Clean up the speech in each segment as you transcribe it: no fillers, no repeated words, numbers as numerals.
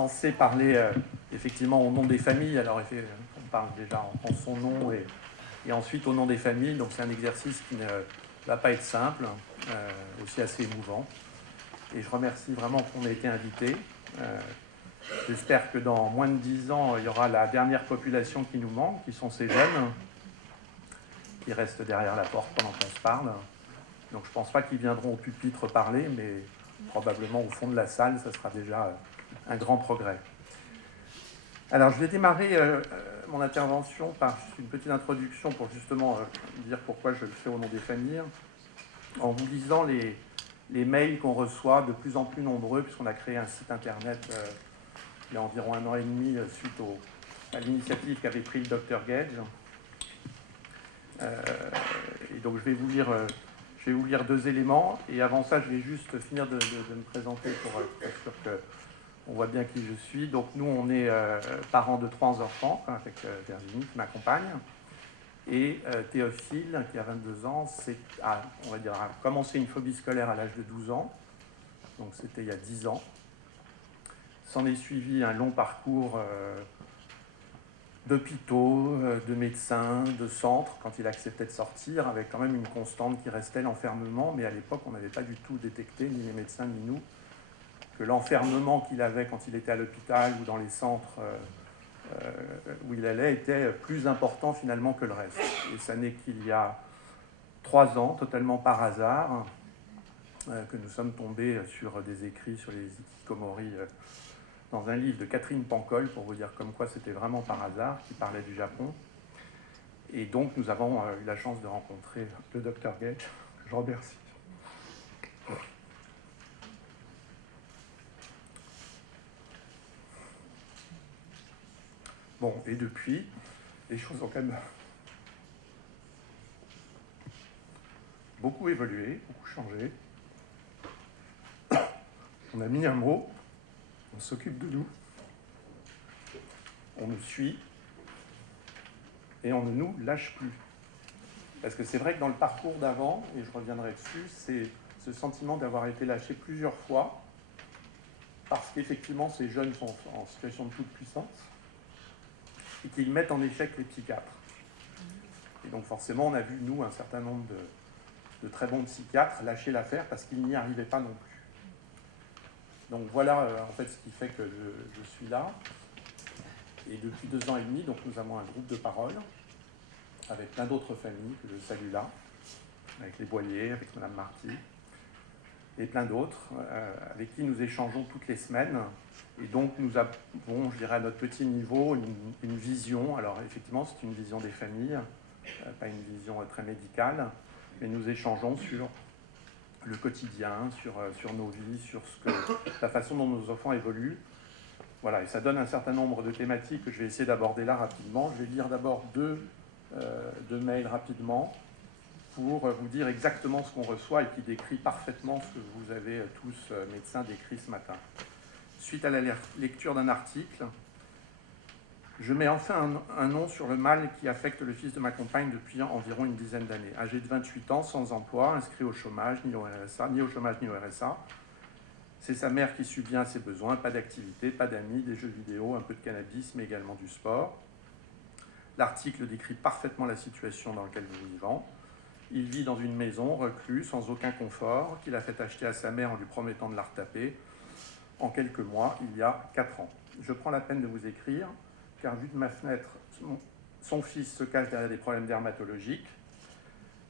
censé parler effectivement au nom des familles. Alors, on parle déjà en son nom et ensuite au nom des familles. Donc, c'est un exercice qui ne va pas être simple, aussi assez émouvant. Et je remercie vraiment qu'on ait été invités. J'espère que dans moins de 10 ans, il y aura la dernière population qui nous manque, qui sont ces jeunes qui restent derrière la porte pendant qu'on se parle. Donc je ne pense pas qu'ils viendront au pupitre parler, mais probablement au fond de la salle, ça sera déjà un grand progrès. Alors je vais démarrer mon intervention par une petite introduction pour justement dire pourquoi je le fais au nom des familles, en vous lisant les mails qu'on reçoit de plus en plus nombreux, puisqu'on a créé un site internet il y a environ 1 an et demi suite à l'initiative qu'avait pris le Dr Gage. Et donc je vais vous lire 2 éléments, et avant ça je vais juste finir de me présenter pour être sûr qu'on voit bien qui je suis. Donc nous on est parents de 3 enfants avec Virginie qui m'accompagne, et Théophile qui a 22 ans a commencé une phobie scolaire à l'âge de 12 ans, donc c'était il y a 10 ans. S'en est suivi un long parcours d'hôpitaux, de médecins, de centres, quand il acceptait de sortir, avec quand même une constante qui restait l'enfermement. Mais à l'époque, on n'avait pas du tout détecté, ni les médecins ni nous, que l'enfermement qu'il avait quand il était à l'hôpital ou dans les centres où il allait était plus important finalement que le reste. Et ça n'est qu'il y a 3 ans, totalement par hasard, que nous sommes tombés sur des écrits sur les hikikomori dans un livre de Catherine Pancol, pour vous dire comme quoi c'était vraiment par hasard, qui parlait du Japon. Et donc nous avons eu la chance de rencontrer le Dr Gage, que je remercie. Bon, et depuis, les choses ont quand même beaucoup évolué, beaucoup changé. On a mis un mot, on s'occupe de nous, on nous suit, et on ne nous lâche plus. Parce que c'est vrai que dans le parcours d'avant, et je reviendrai dessus, c'est ce sentiment d'avoir été lâché plusieurs fois, parce qu'effectivement ces jeunes sont en situation de toute puissance, et qu'ils mettent en échec les psychiatres. Et donc forcément, on a vu, nous, un certain nombre de très bons psychiatres lâcher l'affaire parce qu'ils n'y arrivaient pas non plus. Donc voilà en fait ce qui fait que je suis là. Et depuis 2 ans et demi, donc nous avons un groupe de parole avec plein d'autres familles que je salue là, avec les Boiliers, avec Madame Marty, et plein d'autres, avec qui nous échangeons toutes les semaines. Et donc nous avons, je dirais, à notre petit niveau, une vision. Alors effectivement, c'est une vision des familles, pas une vision très médicale, mais nous échangeons sur le quotidien, sur nos vies, sur la façon dont nos enfants évoluent. Voilà, et ça donne un certain nombre de thématiques que je vais essayer d'aborder là rapidement. Je vais lire d'abord deux mails rapidement pour vous dire exactement ce qu'on reçoit et qui décrit parfaitement ce que vous avez tous, médecins, décrit ce matin. Suite à la lecture d'un article, je mets enfin un nom sur le mal qui affecte le fils de ma compagne depuis environ une dizaine d'années. Âgé de 28 ans, sans emploi, inscrit au chômage, ni au chômage ni au RSA. C'est sa mère qui subvient à ses besoins, pas d'activité, pas d'amis, des jeux vidéo, un peu de cannabis, mais également du sport. L'article décrit parfaitement la situation dans laquelle nous vivons. Il vit dans une maison, reclus, sans aucun confort, qu'il a fait acheter à sa mère en lui promettant de la retaper en quelques mois, il y a 4 ans. Je prends la peine de vous écrire, car vu de ma fenêtre, son fils se cache derrière des problèmes dermatologiques,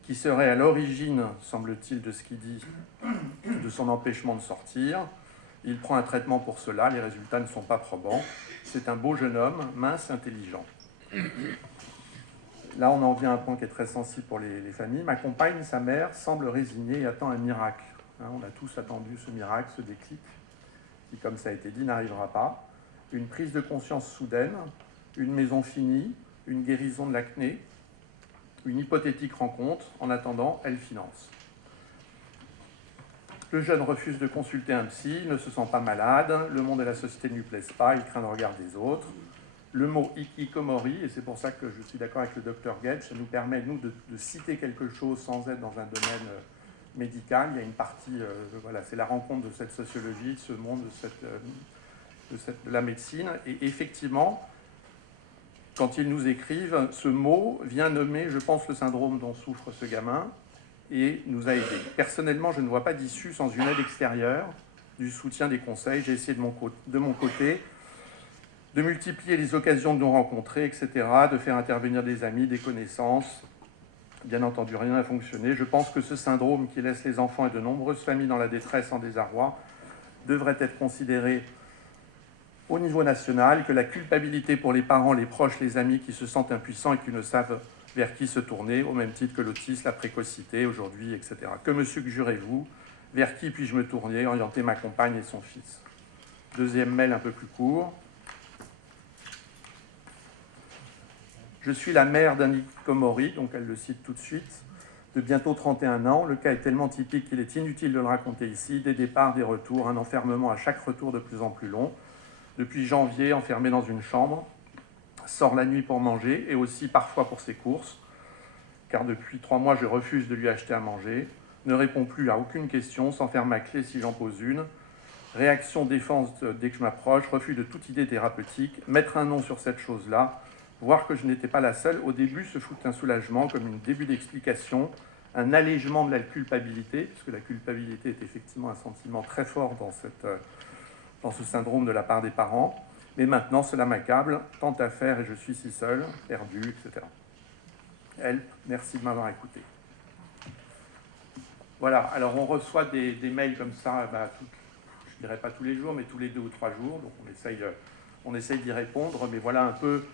qui seraient à l'origine, semble-t-il, de ce qu'il dit, de son empêchement de sortir. Il prend un traitement pour cela, les résultats ne sont pas probants. C'est un beau jeune homme, mince, intelligent. Là, on en vient à un point qui est très sensible pour les familles. Ma compagne, sa mère, semble résignée et attend un miracle. On a tous attendu ce miracle, ce déclic, qui, comme ça a été dit, n'arrivera pas. Une prise de conscience soudaine, une maison finie, une guérison de l'acné, une hypothétique rencontre. En attendant, elle finance. Le jeune refuse de consulter un psy, ne se sent pas malade, le monde et la société ne lui plaisent pas, il craint le regard des autres. Le mot hikikomori, et c'est pour ça que je suis d'accord avec le Dr Gage, ça nous permet, nous, de citer quelque chose sans être dans un domaine médical. Il y a une partie, voilà, c'est la rencontre de cette sociologie, de ce monde, de cette de la médecine. Et effectivement, quand ils nous écrivent, ce mot vient nommer, je pense, le syndrome dont souffre ce gamin et nous a aidés. Personnellement, je ne vois pas d'issue sans une aide extérieure, du soutien, des conseils. J'ai essayé de mon côté de multiplier les occasions de nous rencontrer, etc., de faire intervenir des amis, des connaissances. Bien entendu, rien n'a fonctionné. Je pense que ce syndrome qui laisse les enfants et de nombreuses familles dans la détresse, en désarroi, devrait être considéré au niveau national, que la culpabilité pour les parents, les proches, les amis qui se sentent impuissants et qui ne savent vers qui se tourner, au même titre que l'autisme, la précocité aujourd'hui, etc. Que me suggérez-vous? Vers qui puis-je me tourner, orienter ma compagne et son fils? Deuxième mail un peu plus court. Je suis la mère d'un hikikomori, donc elle le cite tout de suite, de bientôt 31 ans. Le cas est tellement typique qu'il est inutile de le raconter ici. Des départs, des retours, un enfermement à chaque retour de plus en plus long. Depuis janvier, enfermé dans une chambre, sort la nuit pour manger et aussi parfois pour ses courses, car depuis 3 mois, je refuse de lui acheter à manger, ne répond plus à aucune question, s'enferme ma clé si j'en pose une, réaction défense dès que je m'approche, refus de toute idée thérapeutique, mettre un nom sur cette chose-là, voir que je n'étais pas la seule. Au début, ce fut un soulagement, comme un début d'explication, un allègement de la culpabilité, puisque la culpabilité est effectivement un sentiment très fort dans ce syndrome de la part des parents. Mais maintenant, cela m'accable, tant à faire et je suis si seule, perdue, etc. Help, merci de m'avoir écouté. Voilà, alors on reçoit des mails comme ça, je ne dirais pas tous les jours, mais tous les 2 ou 3 jours, donc on essaye d'y répondre, mais voilà un peu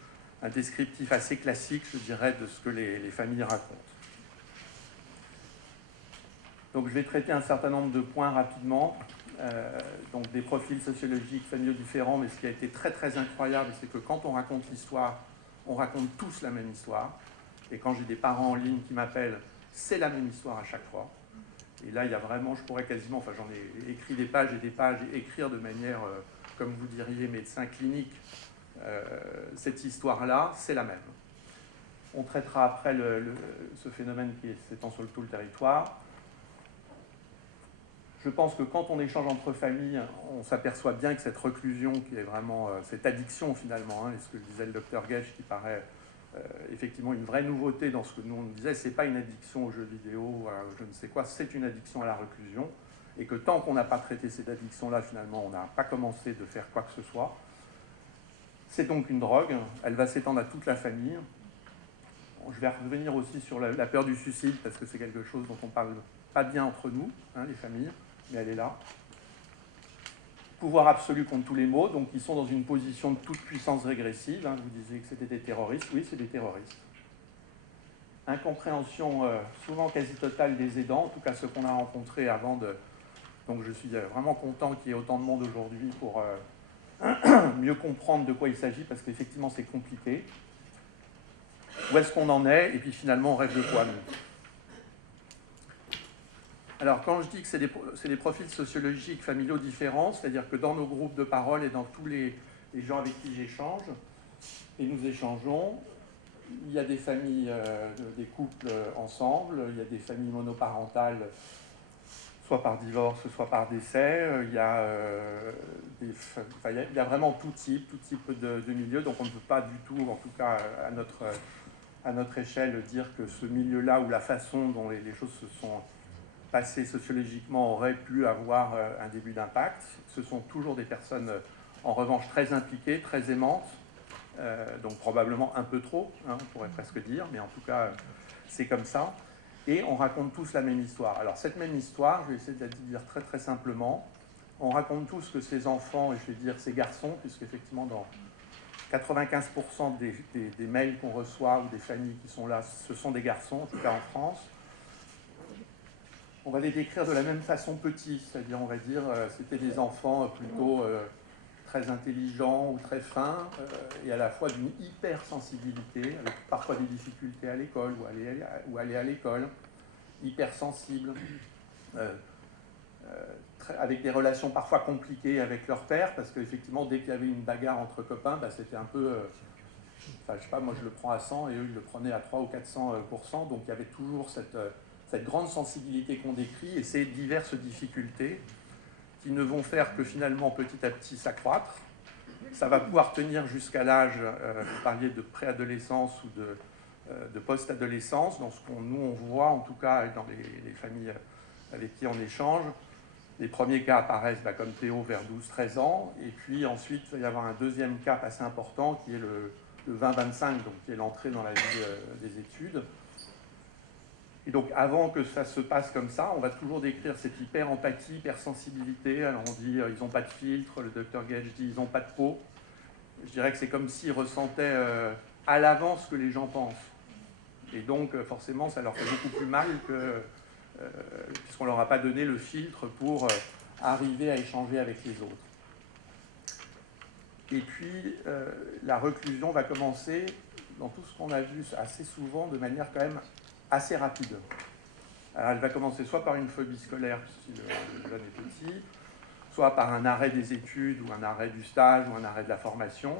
un descriptif assez classique, je dirais, de ce que les familles racontent. Donc je vais traiter un certain nombre de points rapidement, donc des profils sociologiques familiaux différents, mais ce qui a été très très incroyable, c'est que quand on raconte l'histoire, on raconte tous la même histoire, et quand j'ai des parents en ligne qui m'appellent, c'est la même histoire à chaque fois. Et là, il y a vraiment, je pourrais quasiment, enfin j'en ai écrit des pages et des pages, et écrire de manière, comme vous diriez, médecin clinique, cette histoire-là, c'est la même. On traitera après ce phénomène qui s'étend sur tout le territoire. Je pense que quand on échange entre familles, on s'aperçoit bien que cette reclusion, qui est vraiment cette addiction finalement, et ce que disait le docteur Gage, qui paraît effectivement une vraie nouveauté dans ce que nous on disait, c'est pas une addiction aux jeux vidéo, je ne sais quoi, c'est une addiction à la reclusion, et que tant qu'on n'a pas traité cette addiction-là, finalement, on n'a pas commencé de faire quoi que ce soit. C'est donc une drogue, elle va s'étendre à toute la famille. Je vais revenir aussi sur la peur du suicide, parce que c'est quelque chose dont on parle pas bien entre nous, les familles, mais elle est là. Pouvoir absolu contre tous les maux, donc ils sont dans une position de toute puissance régressive. Vous disiez que c'était des terroristes, oui, c'est des terroristes. Incompréhension souvent quasi totale des aidants, en tout cas ceux qu'on a rencontrés avant de... Donc je suis vraiment content qu'il y ait autant de monde aujourd'hui pour mieux comprendre de quoi il s'agit, parce qu'effectivement c'est compliqué. Où est-ce qu'on en est, et puis finalement on rêve de quoi, nous? Alors, quand je dis que c'est des profils sociologiques familiaux différents, c'est-à-dire que dans nos groupes de parole et dans tous les gens avec qui j'échange, et nous échangeons, il y a des familles, des couples ensemble, il y a des familles monoparentales, soit par divorce, soit par décès, il y a vraiment tout type de milieu, donc on ne peut pas du tout, en tout cas à notre échelle, dire que ce milieu-là ou la façon dont les choses se sont passées sociologiquement aurait pu avoir un début d'impact. Ce sont toujours des personnes, en revanche, très impliquées, très aimantes, donc probablement un peu trop, on pourrait presque dire, mais en tout cas, c'est comme ça. Et on raconte tous la même histoire. Alors cette même histoire, je vais essayer de la dire très très simplement, on raconte tous que ces enfants, et je vais dire ces garçons, puisqu'effectivement dans 95% des mails qu'on reçoit ou des familles qui sont là, ce sont des garçons, en tout cas en France. On va les décrire de la même façon petits, c'est-à-dire on va dire c'était des enfants plutôt très intelligents ou très fins, et à la fois d'une hypersensibilité, avec parfois des difficultés à l'école ou aller à l'école, hypersensibles, avec des relations parfois compliquées avec leur père, parce qu'effectivement, dès qu'il y avait une bagarre entre copains, c'était un peu... je sais pas, moi je le prends à 100 et eux ils le prenaient à 300 ou 400%, donc il y avait toujours cette grande sensibilité qu'on décrit et ces diverses difficultés qui ne vont faire que finalement petit à petit s'accroître. Ça va pouvoir tenir jusqu'à l'âge, vous parliez de préadolescence ou de post-adolescence, dans ce qu'on nous on voit en tout cas dans les familles avec qui on échange. Les premiers cas apparaissent comme Théo vers 12-13 ans, et puis ensuite il va y avoir un deuxième cap assez important qui est le 20-25, donc qui est l'entrée dans la vie des études. Et donc avant que ça se passe comme ça, on va toujours décrire cette hyper-empathie, hyper-sensibilité. Alors on dit ils n'ont pas de filtre, le docteur Gage dit ils n'ont pas de peau. Je dirais que c'est comme s'ils ressentaient à l'avance ce que les gens pensent. Et donc forcément ça leur fait beaucoup plus mal que... puisqu'on ne leur a pas donné le filtre pour arriver à échanger avec les autres. Et puis, la reclusion va commencer dans tout ce qu'on a vu assez souvent de manière quand même assez rapide. Alors, elle va commencer soit par une phobie scolaire, si le jeune est petit, soit par un arrêt des études, ou un arrêt du stage, ou un arrêt de la formation.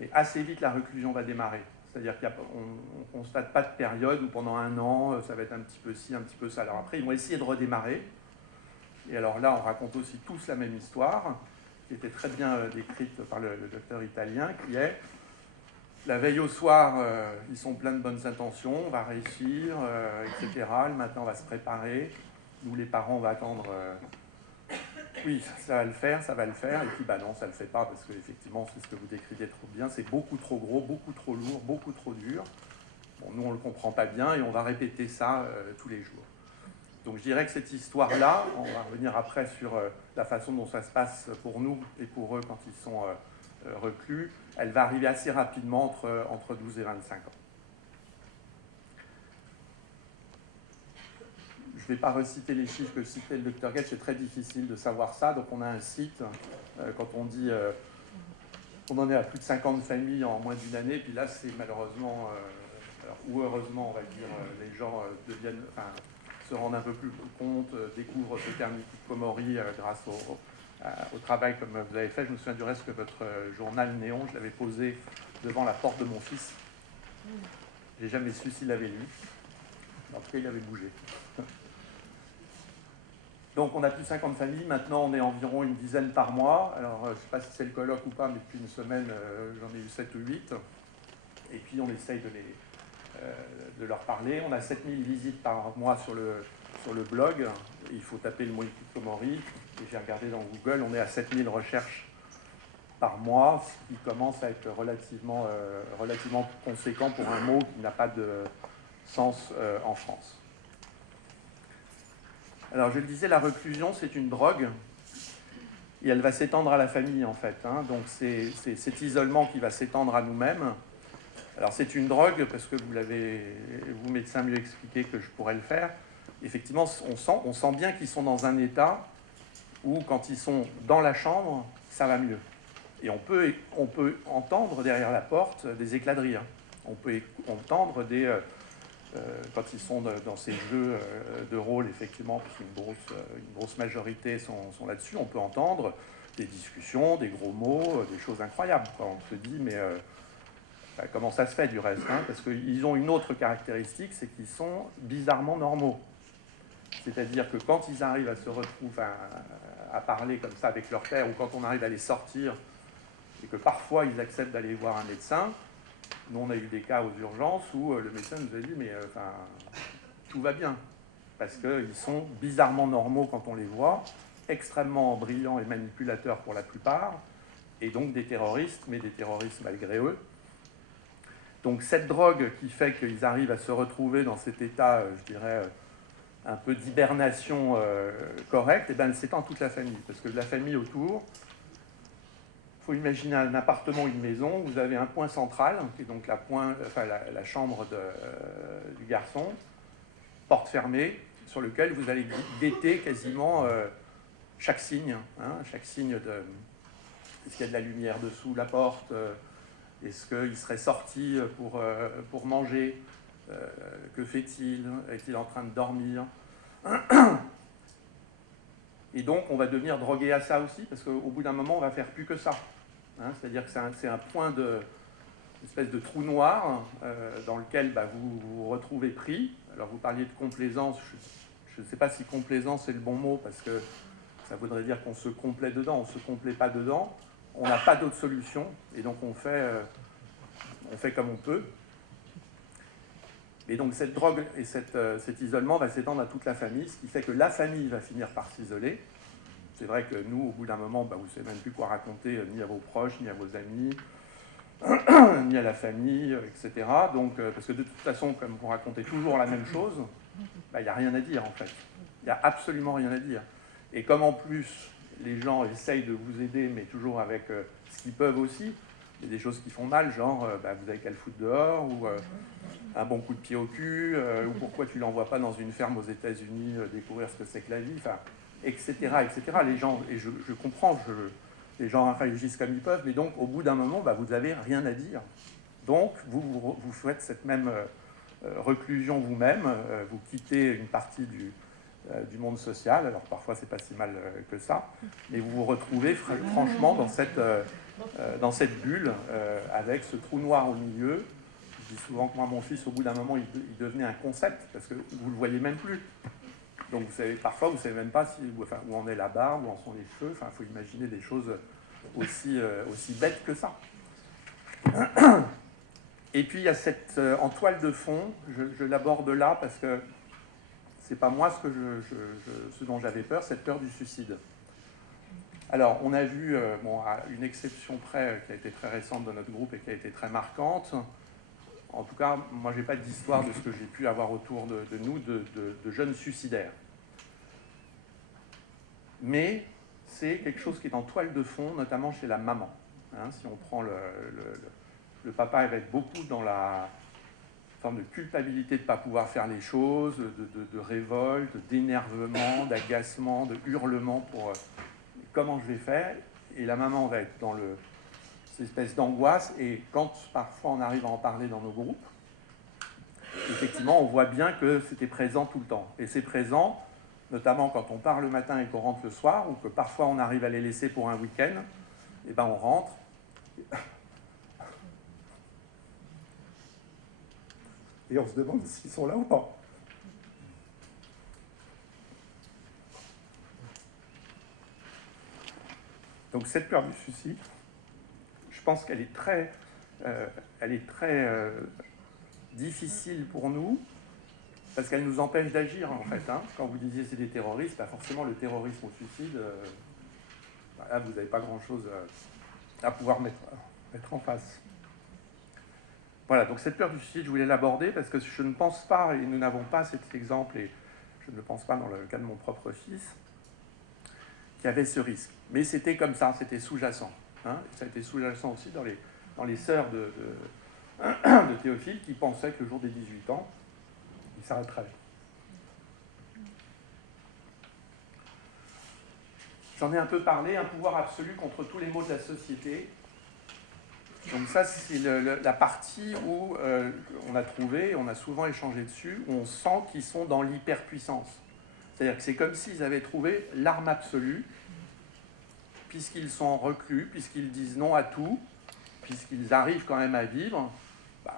Et assez vite, la reclusion va démarrer. C'est-à-dire qu'on ne constate pas de période où pendant un an, ça va être un petit peu ci, un petit peu ça. Alors après, ils vont essayer de redémarrer. Et alors là, on raconte aussi tous la même histoire, qui était très bien décrite par le docteur italien, qui est la veille au soir, ils sont pleins de bonnes intentions, on va réussir, etc. Le matin, on va se préparer. Nous, les parents, on va attendre... oui, ça va le faire, et puis non, ça ne le fait pas, parce qu'effectivement, c'est ce que vous décrivez trop bien, c'est beaucoup trop gros, beaucoup trop lourd, beaucoup trop dur. Bon, nous, on ne le comprend pas bien, et on va répéter ça tous les jours. Donc je dirais que cette histoire-là, on va revenir après sur la façon dont ça se passe pour nous et pour eux quand ils sont reclus, elle va arriver assez rapidement entre 12 et 25 ans. Je ne vais pas reciter les chiffres que citait le docteur Gage, c'est très difficile de savoir ça. Donc on a un site, quand on dit on en est à plus de 50 familles en moins d'une année, puis là c'est malheureusement, ou heureusement on va dire, les gens se rendent un peu plus compte, découvrent ce terme Hikikomori grâce au travail comme vous avez fait. Je me souviens du reste que votre journal Néon, je l'avais posé devant la porte de mon fils. J'ai jamais su s'il l'avait lu. En tout cas, il avait bougé. Donc on a plus de 50 familles, maintenant on est environ une dizaine par mois. Alors je ne sais pas si c'est le colloque ou pas, mais depuis une semaine j'en ai eu 7 ou 8. Et puis on essaye de leur parler. On a 7000 visites par mois sur le blog. Il faut taper le mot Hikikomori. Et j'ai regardé dans Google, on est à 7000 recherches par mois, ce qui commence à être relativement conséquent pour un mot qui n'a pas de sens en France. Alors je le disais, la reclusion, c'est une drogue. Et elle va s'étendre à la famille, en fait. Donc c'est cet isolement qui va s'étendre à nous-mêmes. Alors c'est une drogue, parce que vous l'avez, vous médecin, mieux expliqué que je pourrais le faire. Effectivement, on sent bien qu'ils sont dans un état où, quand ils sont dans la chambre, ça va mieux. Et on peut entendre derrière la porte des éclats de rire. On peut entendre quand ils sont dans ces jeux de rôle, effectivement, parce qu'une grosse majorité sont là-dessus, on peut entendre des discussions, des gros mots, des choses incroyables. On se dit, mais comment ça se fait du reste, parce qu'ils ont une autre caractéristique, c'est qu'ils sont bizarrement normaux. C'est-à-dire que quand ils arrivent à se retrouver, à parler comme ça avec leur père, ou quand on arrive à les sortir, et que parfois ils acceptent d'aller voir un médecin, nous on a eu des cas aux urgences où le médecin nous a dit mais tout va bien, parce qu'ils sont bizarrement normaux quand on les voit, extrêmement brillants et manipulateurs pour la plupart, et donc des terroristes, mais des terroristes malgré eux. Donc cette drogue qui fait qu'ils arrivent à se retrouver dans cet état, je dirais, un peu d'hibernation correcte, et elle s'étend à toute la famille, parce que la famille autour, il faut imaginer un appartement ou une maison, vous avez un point central, qui est donc la chambre du garçon, porte fermée, sur lequel vous allez guetter quasiment chaque signe de... Est-ce qu'il y a de la lumière dessous la porte? Est-ce qu'il serait sorti pour manger? Que fait-il? Est-il en train de dormir? Et donc, on va devenir drogué à ça aussi, parce qu'au bout d'un moment, on va faire plus que ça. C'est-à-dire que c'est un point une espèce de trou noir dans lequel vous vous retrouvez pris. Alors, vous parliez de complaisance. Je ne sais pas si complaisance est le bon mot, parce que ça voudrait dire qu'on se complaît dedans. On ne se complaît pas dedans. on n'a pas d'autre solution, et donc on fait comme on peut. Et donc cette drogue et cet isolement va s'étendre à toute la famille, ce qui fait que la famille va finir par s'isoler. C'est vrai que nous, au bout d'un moment, vous ne savez même plus quoi raconter ni à vos proches, ni à vos amis, ni à la famille, etc. Donc, parce que de toute façon, comme vous racontez toujours la même chose, il n'y a rien à dire en fait. Il n'y a absolument rien à dire. Et comme en plus, les gens essayent de vous aider, mais toujours avec ce qu'ils peuvent aussi, il y a des choses qui font mal, genre vous avez qu'à le foutre dehors, ou un bon coup de pied au cul, ou pourquoi tu ne l'envoies pas dans une ferme aux États-Unis découvrir ce que c'est que la vie, enfin, etc., etc. Les gens, et je comprends, les gens réagissent comme ils peuvent, mais donc au bout d'un moment, vous n'avez rien à dire. Donc vous faites cette même reclusion vous-même, vous quittez une partie du monde social, alors parfois c'est pas si mal que ça, mais vous vous retrouvez franchement dans cette bulle avec ce trou noir au milieu. Je dis souvent que moi, mon fils, au bout d'un moment, il devenait un concept, parce que vous ne le voyez même plus. Donc parfois, vous ne savez même pas où en est la barbe, où en sont les cheveux. Enfin, il faut imaginer des choses aussi bêtes que ça. Et puis, il y a en toile de fond, je l'aborde là, parce que c'est pas moi ce dont j'avais peur, cette peur du suicide. Alors, on a vu, à une exception près, qui a été très récente dans notre groupe et qui a été très marquante. En tout cas, moi, je n'ai pas d'histoire de ce que j'ai pu avoir autour de nous, de jeunes suicidaires. Mais c'est quelque chose qui est en toile de fond, notamment chez la maman. Si on prend le papa, il va être beaucoup dans la forme de culpabilité de ne pas pouvoir faire les choses, de révolte, d'énervement, d'agacement, de hurlement pour comment je vais faire. Et la maman va être dans cette espèce d'angoisse. Et quand parfois on arrive à en parler dans nos groupes, effectivement, on voit bien que c'était présent tout le temps. Et c'est présent, notamment quand on part le matin et qu'on rentre le soir, ou que parfois on arrive à les laisser pour un week-end, et on rentre. Et on se demande s'ils sont là ou pas. Donc cette peur du suicide, je pense qu'elle est très, difficile pour nous, parce qu'elle nous empêche d'agir, en fait. Quand vous disiez c'est des terroristes, forcément le terrorisme au suicide, là, vous n'avez pas grand-chose à pouvoir mettre en face. Voilà, donc cette peur du suicide, je voulais l'aborder, parce que je ne pense pas, et nous n'avons pas cet exemple, et je ne le pense pas dans le cas de mon propre fils, qu'il y avait ce risque. Mais c'était comme ça, c'était sous-jacent. Ça a été sous-jacent aussi dans les sœurs de Théophile, qui pensaient que le jour des 18 ans, il s'arrêterait. J'en ai un peu parlé, un pouvoir absolu contre tous les maux de la société. Donc ça, c'est la partie où on a trouvé, on a souvent échangé dessus, où on sent qu'ils sont dans l'hyperpuissance. C'est-à-dire que c'est comme s'ils avaient trouvé l'arme absolue, puisqu'ils sont reclus, puisqu'ils disent non à tout, puisqu'ils arrivent quand même à vivre,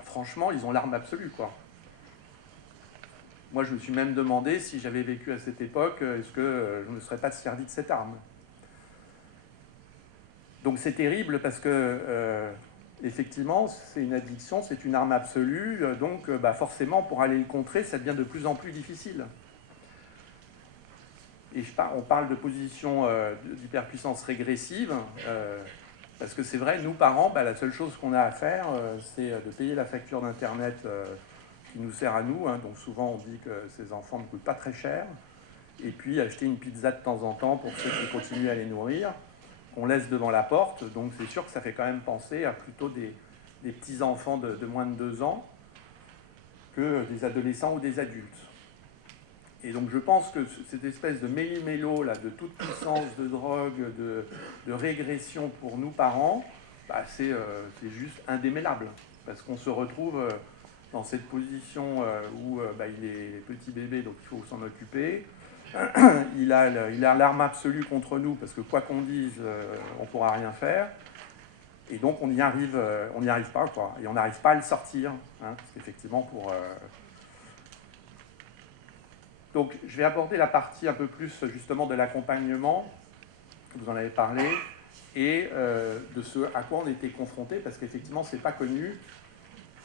franchement, ils ont l'arme absolue, quoi. Moi, je me suis même demandé, si j'avais vécu à cette époque, est-ce que je ne me serais pas servi de cette arme. Donc c'est terrible parce que, effectivement, c'est une addiction, c'est une arme absolue, donc forcément, pour aller le contrer, ça devient de plus en plus difficile. Et on parle de position d'hyperpuissance régressive, parce que c'est vrai, nous, parents, la seule chose qu'on a à faire, c'est de payer la facture d'Internet qui nous sert à nous. Donc souvent, on dit que ces enfants ne coûtent pas très cher. Et puis acheter une pizza de temps en temps pour ceux qui continuent à les nourrir, qu'on laisse devant la porte. Donc c'est sûr que ça fait quand même penser à plutôt des petits-enfants de moins de 2 ans que des adolescents ou des adultes. Et donc je pense que cette espèce de méli-mélo là, de toute puissance, de drogue, de régression pour nous parents, c'est juste indémêlable. Parce qu'on se retrouve dans cette position où il est petit bébé, donc il faut s'en occuper. Il a l'arme absolue contre nous, parce que quoi qu'on dise, on ne pourra rien faire. Et donc on n'y arrive pas, quoi. Et on n'arrive pas à le sortir. Parce qu'effectivement, Donc, je vais aborder la partie un peu plus, justement, de l'accompagnement. Vous en avez parlé. et de ce à quoi on était confronté, parce qu'effectivement, c'est pas connu,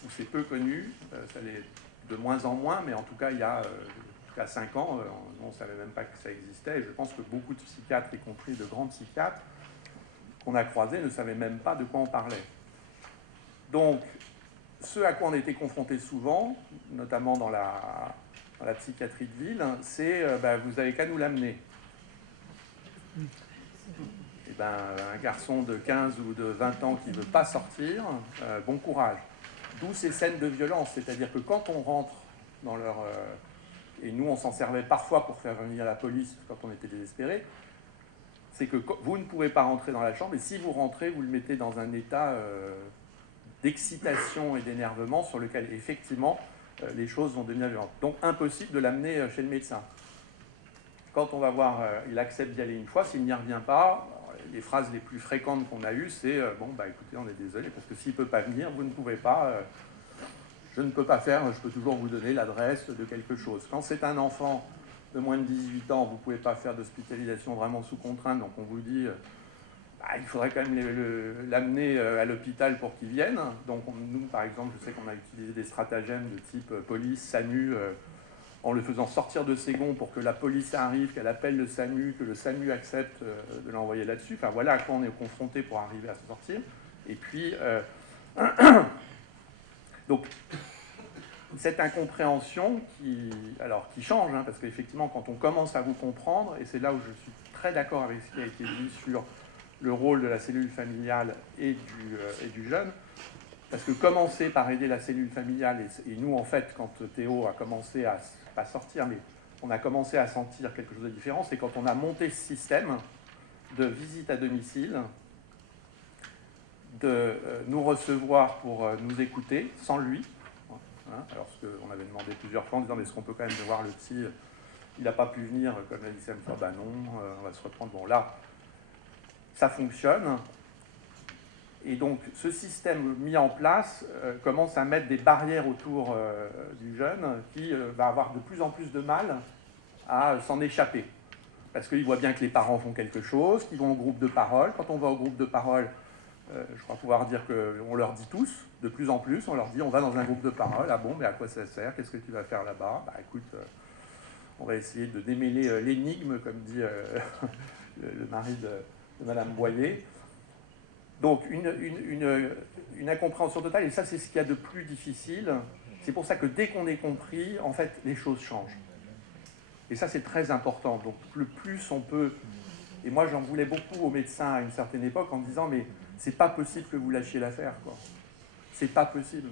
ou c'est peu connu, ça l'est de moins en moins, mais en tout cas, il y a 5 ans, on ne savait même pas que ça existait, et je pense que beaucoup de psychiatres, y compris de grands psychiatres, qu'on a croisés, ne savaient même pas de quoi on parlait. Donc, ce à quoi on était confronté souvent, notamment dans la psychiatrie de ville, c'est vous n'avez qu'à nous l'amener. Et un garçon de 15 ou de 20 ans qui ne veut pas sortir, bon courage. D'où ces scènes de violence, c'est-à-dire que quand on rentre dans leur... et nous on s'en servait parfois pour faire venir la police quand on était désespéré, c'est que vous ne pouvez pas rentrer dans la chambre, et si vous rentrez, vous le mettez dans un état d'excitation et d'énervement sur lequel effectivement les choses vont devenir violentes. Donc impossible de l'amener chez le médecin. Quand on va voir, il accepte d'y aller une fois, s'il n'y revient pas, les phrases les plus fréquentes qu'on a eues, c'est écoutez, on est désolé, parce que s'il ne peut pas venir, vous ne pouvez pas, je ne peux pas faire, je peux toujours vous donner l'adresse de quelque chose. Quand c'est un enfant de moins de 18 ans, vous ne pouvez pas faire d'hospitalisation vraiment sous contrainte, donc on vous dit, il faudrait quand même l'amener à l'hôpital pour qu'il vienne. Donc nous, par exemple, je sais qu'on a utilisé des stratagèmes de type police, SAMU, en le faisant sortir de ses gonds pour que la police arrive, qu'elle appelle le SAMU, que le SAMU accepte de l'envoyer là-dessus. Enfin, voilà à quoi on est confronté pour arriver à se sortir. Et puis, donc, cette incompréhension qui change, parce qu'effectivement, quand on commence à vous comprendre, et c'est là où je suis très d'accord avec ce qui a été dit sur le rôle de la cellule familiale et du jeune, parce que commencer par aider la cellule familiale, et nous, en fait, quand Théo a commencé à, pas sortir, mais on a commencé à sentir quelque chose de différent, c'est quand on a monté ce système de visite à domicile, de nous recevoir pour nous écouter, sans lui, alors qu'on avait demandé plusieurs fois en disant, mais est-ce qu'on peut quand même voir le psy, il n'a pas pu venir, comme l'a dit Sam, non, on va se reprendre, bon là, ça fonctionne. Et donc, ce système mis en place commence à mettre des barrières autour du jeune qui va avoir de plus en plus de mal à s'en échapper. Parce qu'il voit bien que les parents font quelque chose, qu'ils vont au groupe de parole. Quand on va au groupe de parole, je crois pouvoir dire qu'on leur dit tous, de plus en plus, on leur dit on va dans un groupe de parole. Ah bon, mais à quoi ça sert? Qu'est-ce que tu vas faire là-bas? Écoute, on va essayer de démêler l'énigme, comme dit le mari de Madame Boyer. Donc, une incompréhension totale, et ça, c'est ce qu'il y a de plus difficile. C'est pour ça que dès qu'on est compris, en fait, les choses changent. Et ça, c'est très important. Donc, le plus on peut... Et moi, j'en voulais beaucoup aux médecins à une certaine époque en disant, mais c'est pas possible que vous lâchiez l'affaire, quoi. C'est pas possible.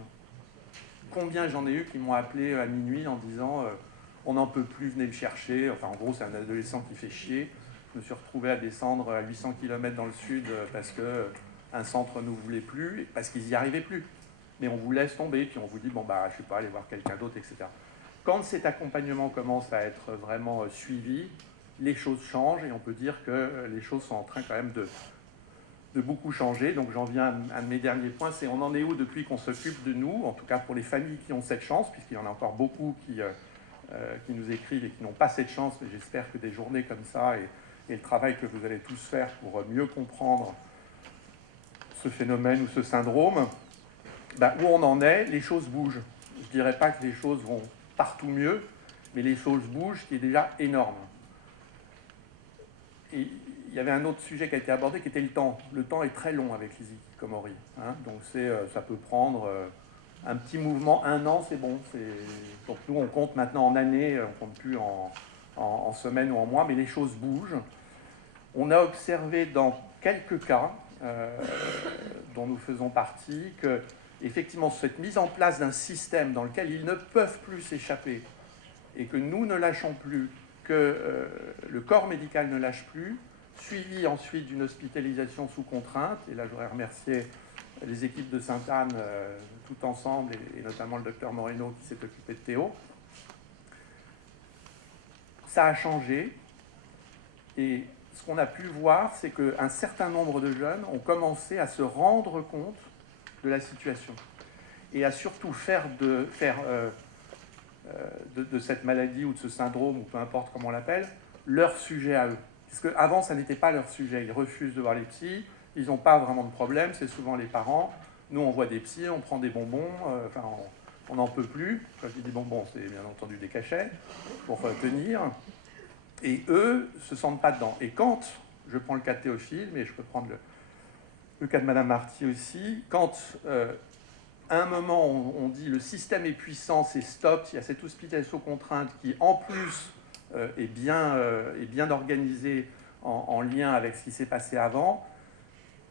Combien j'en ai eu qui m'ont appelé à minuit en disant, on n'en peut plus, venez le chercher. Enfin, en gros, c'est un adolescent qui fait chier. Je me suis retrouvé à descendre à 800 km dans le sud parce que un centre ne nous voulait plus, parce qu'ils n'y arrivaient plus. Mais on vous laisse tomber, puis on vous dit, je sais pas, aller voir quelqu'un d'autre, etc. Quand cet accompagnement commence à être vraiment suivi, les choses changent, et on peut dire que les choses sont en train quand même de beaucoup changer. Donc j'en viens à un de mes derniers points, c'est on en est où depuis qu'on s'occupe de nous, en tout cas pour les familles qui ont cette chance, puisqu'il y en a encore beaucoup qui nous écrivent et qui n'ont pas cette chance, mais j'espère que des journées comme ça, et le travail que vous allez tous faire pour mieux comprendre ce phénomène ou ce syndrome, où on en est, les choses bougent. Je ne dirais pas que les choses vont partout mieux, mais les choses bougent, ce qui est déjà énorme. Et il y avait un autre sujet qui a été abordé, qui était le temps. Le temps est très long avec les hikikomori. Donc ça peut prendre un petit mouvement, 1 an, c'est bon. Donc nous, on compte maintenant en années, on ne compte plus en semaines ou en mois, mais les choses bougent. On a observé dans quelques cas, dont nous faisons partie, que effectivement cette mise en place d'un système dans lequel ils ne peuvent plus s'échapper et que nous ne lâchons plus, que le corps médical ne lâche plus, suivi ensuite d'une hospitalisation sous contrainte, et là je voudrais remercier les équipes de Sainte-Anne tout ensemble, et notamment le docteur Moreno qui s'est occupé de Théo. Ça a changé, et ce qu'on a pu voir, c'est qu'un certain nombre de jeunes ont commencé à se rendre compte de la situation et à surtout faire de cette maladie ou de ce syndrome, ou peu importe comment on l'appelle, leur sujet à eux. Puisque avant, ça n'était pas leur sujet. Ils refusent de voir les psys, ils n'ont pas vraiment de problème, c'est souvent les parents. Nous, on voit des psys, on prend des bonbons, on n'en peut plus. Quand je dis des bonbons, c'est bien entendu des cachets pour tenir. Et eux ne se sentent pas dedans. Et quand, je prends le cas de Théophile, mais je peux prendre le cas de Madame Marty aussi, quand à un moment on dit le système est puissant, c'est stop, il y a cette hospitalisation contrainte qui en plus est bien organisée en lien avec ce qui s'est passé avant,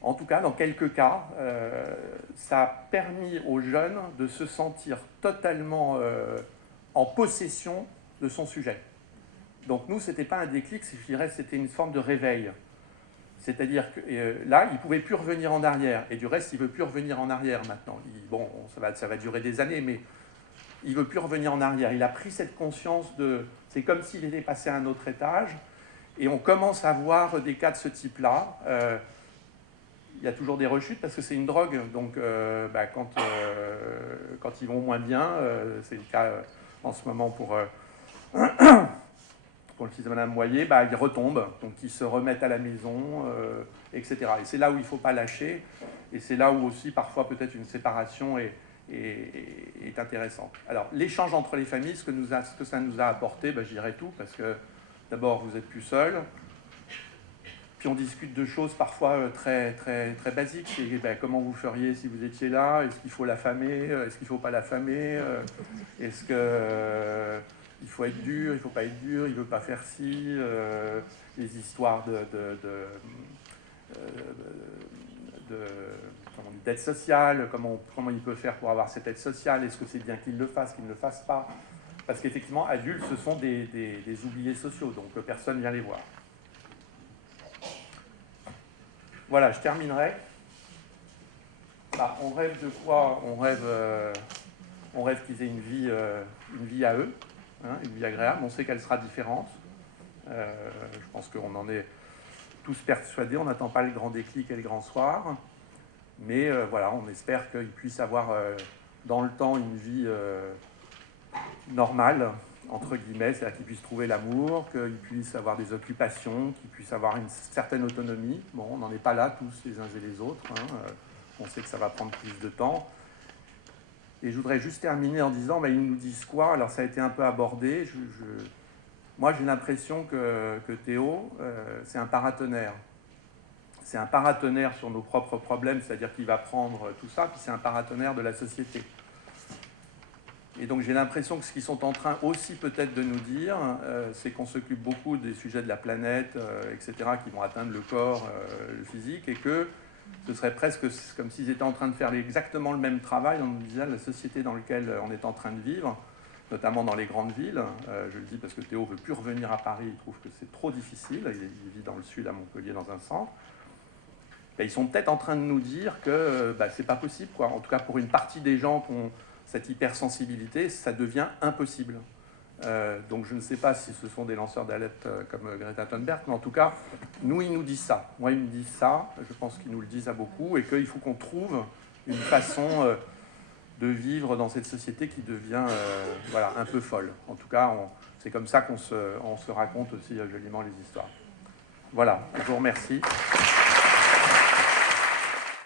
en tout cas dans quelques cas, ça a permis aux jeunes de se sentir totalement en possession de son sujet. Donc nous, ce n'était pas un déclic, je dirais c'était une forme de réveil. C'est-à-dire que là, il ne pouvait plus revenir en arrière. Et du reste, il ne veut plus revenir en arrière maintenant. Ça va durer des années, mais il ne veut plus revenir en arrière. Il a pris cette conscience de... C'est comme s'il était passé à un autre étage. Et on commence à voir des cas de ce type-là. Il y a toujours des rechutes parce que c'est une drogue. Donc quand ils vont moins bien, c'est le cas en ce moment pour le fils de Madame Moyer, ils retombent, donc ils se remettent à la maison, etc. Et c'est là où il ne faut pas lâcher, et c'est là où aussi parfois peut-être une séparation est intéressante. Alors l'échange entre les familles, ce que ça nous a apporté, je dirais tout, parce que d'abord vous n'êtes plus seul, puis on discute de choses parfois très, très, très basiques. Comment vous feriez si vous étiez là? Est-ce qu'il faut l'affamer? Est-ce qu'il ne faut pas l'affamer? Est-ce que... il faut être dur, il ne faut pas être dur, il ne veut pas faire ci, les histoires d'aide sociale, comment il peut faire pour avoir cette aide sociale, est-ce que c'est bien qu'il le fasse, qu'il ne le fasse pas? Parce qu'effectivement, adultes, ce sont des oubliés sociaux, donc personne ne vient les voir. Voilà, je terminerai. On rêve de quoi? On rêve qu'ils aient une vie à eux. Une vie agréable, on sait qu'elle sera différente. Je pense qu'on en est tous persuadés, on n'attend pas le grand déclic et le grand soir. Mais voilà, on espère qu'ils puissent avoir dans le temps une vie normale, entre guillemets, c'est-à-dire qu'ils puissent trouver l'amour, qu'ils puissent avoir des occupations, qu'ils puissent avoir une certaine autonomie. Bon, on n'en est pas là tous les uns et les autres. On sait que ça va prendre plus de temps. Et je voudrais juste terminer en disant, ils nous disent quoi? Alors ça a été un peu abordé. Moi, j'ai l'impression que Théo, c'est un paratonnerre. C'est un paratonnerre sur nos propres problèmes, c'est-à-dire qu'il va prendre tout ça, puis c'est un paratonnerre de la société. Et donc j'ai l'impression que ce qu'ils sont en train aussi peut-être de nous dire, c'est qu'on s'occupe beaucoup des sujets de la planète, etc., qui vont atteindre le corps, le physique, et que ce serait presque comme s'ils étaient en train de faire exactement le même travail en nous disant la société dans laquelle on est en train de vivre, notamment dans les grandes villes. Je le dis parce que Théo ne veut plus revenir à Paris, il trouve que c'est trop difficile, il vit dans le sud, à Montpellier, dans un centre. Ils sont peut-être en train de nous dire que c'est pas possible, quoi. En tout cas, pour une partie des gens qui ont cette hypersensibilité, ça devient impossible. Donc je ne sais pas si ce sont des lanceurs d'alerte comme Greta Thunberg, mais en tout cas, ils nous disent ça. Moi, ils me disent ça, je pense qu'ils nous le disent à beaucoup, et qu'il faut qu'on trouve une façon de vivre dans cette société qui devient un peu folle. En tout cas, c'est comme ça qu'on se raconte aussi joliment les histoires. Voilà, je vous remercie.